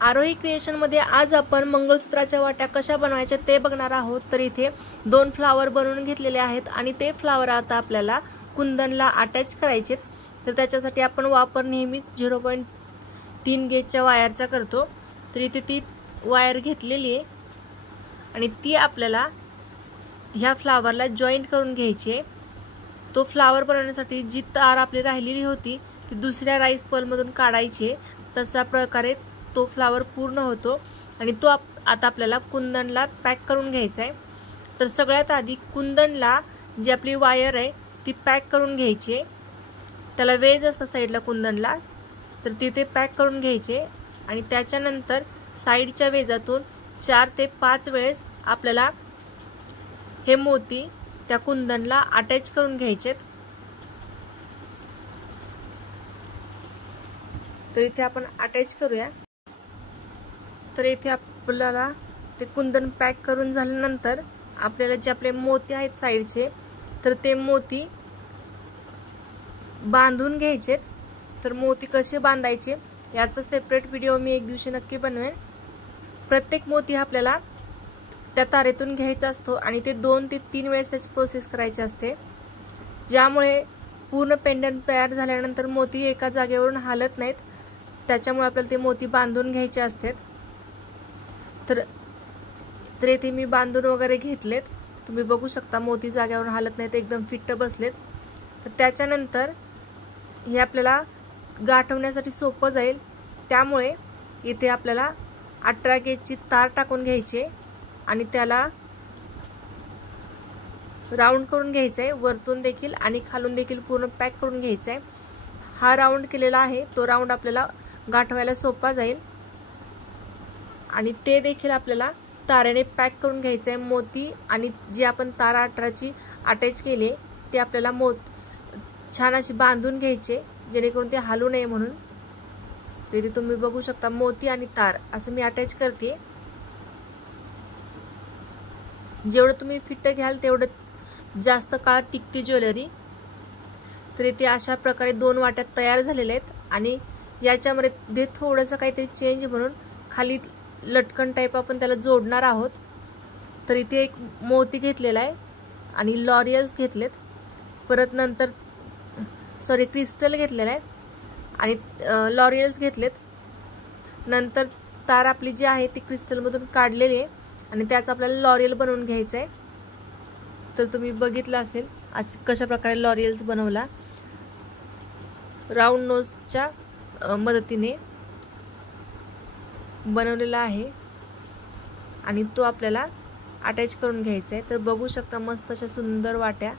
आरोही क्रिएशनमध्ये आज आपण मंगळसूत्राच्या वाट्या कशा बनवायच्या ते बघणार आहोत। तर इथे 2 फ्लावर बनवून घेतलेले आहेत आणि ते फ्लावर आता आपल्याला कुंदनला अटॅच करायचे। तर त्याच्यासाठी आपण वापर नेहमीच 0.3 गेजच्या वायरचा करतो। तर इथे ती वायर घेतलेली आहे आणि ती आपल्याला ह्या फ्लावरला जॉईंट करून घ्यायची आहे। तो फ्लावर बनवण्यासाठी जी तार आपली राहिलेली होती ती दुसऱ्या राईस पलमधून काढायची। तशा प्रकारे तो फ्लावर पूर्ण होतो आणि तो आता आपल्याला कुंदनला पॅक करून घ्यायचा आहे। तर सगळ्यात आधी कुंदनला जी आपली वायर आहे ती पॅक करून घ्यायची आहे। त्याला वेज असतं साईडला कुंदनला, तर तिथे पॅक करून घ्यायचे आणि त्याच्यानंतर साईडच्या वेजातून 4 ते 5 वेळेस आपल्याला हे मोती त्या कुंदनला अटॅच करून घ्यायचे। तर इथे आपण अटॅच करूया। तर इथे आपल्याला ते कुंदन पॅक करून झाल्यानंतर आपल्याला जे आपले मोती आहेत साईडचे तर ते मोती बांधून घ्यायचे। तर मोती कसे बांधायचे याचा सेपरेट व्हिडिओ मी एक दिवशी नक्की बनवेन। प्रत्येक मोती आपल्याला त्या तारेतून घ्यायचा असतो आणि ते 2 ते 3 वेळेस त्याची प्रोसेस करायची असते, ज्यामुळे पूर्ण पेंडंट तयार झाल्यानंतर मोती एका जागेवरून हलत नाहीत। त्याच्यामुळे आपल्याला ते मोती बांधून घ्यायचे असतात। तर इथे मी बांधून वगैरे घेतलेत, तुम्ही बघू शकता मोती जागेवरून हलत नाहीत, एकदम फिट्ट बसलेत। तर त्याच्यानंतर हे आपल्याला गाठवण्यासाठी सोपं जाईल, त्यामुळे इथे आपल्याला 18 गेजची तार टाकून घ्यायची आणि त्याला राऊंड करून घ्यायचं आहे, वरतून देखील आणि खालून देखील पूर्ण पॅक करून घ्यायचं आहे। हा राऊंड केलेला आहे तो राऊंड आपल्याला गाठवायला सोपा जाईल आणि ते देखील आपल्याला तारेने पॅक करून घ्यायचं आहे। मोती आणि जी आपण तार 18ची अटॅच केली ते आपल्याला छान अशी बांधून घ्यायचे, जेणेकरून ते हलू नये म्हणून। इथे तुम्ही बघू शकता मोती आणि तार असं मी अटॅच करते। जेवढं तुम्ही फिट्ट घ्याल तेवढं जास्त काळ टिकते ज्वेलरी। तर इथे अशा प्रकारे 2 वाट्या तयार झालेल्या आहेत आणि याच्यामध्ये थोडंसं काहीतरी चेंज म्हणून खाली लटकन टाईप आपण त्याला जोडणार आहोत। तर इथे एक मोती घेतलेला आहे आणि लॉरियल्स घेतलेत, परत नंतर क्रिस्टल घेतलेला आहे आणि लॉरियल्स घेतलेत। नंतर तार आपली जी आहे ती क्रिस्टलमधून काढलेली आहे आणि त्याचा आपल्याला लॉरियल बनवून घ्यायचं आहे। तर तुम्ही बघितलं असेल आज कशा प्रकारे लॉरियल्स बनवला, राऊंड नोजच्या मदतीने बनवलेला आहे आणि तो आपल्याला अटॅच करून घ्यायचा आहे। तर बघू शकता मस्त अशा सुंदर वाट्या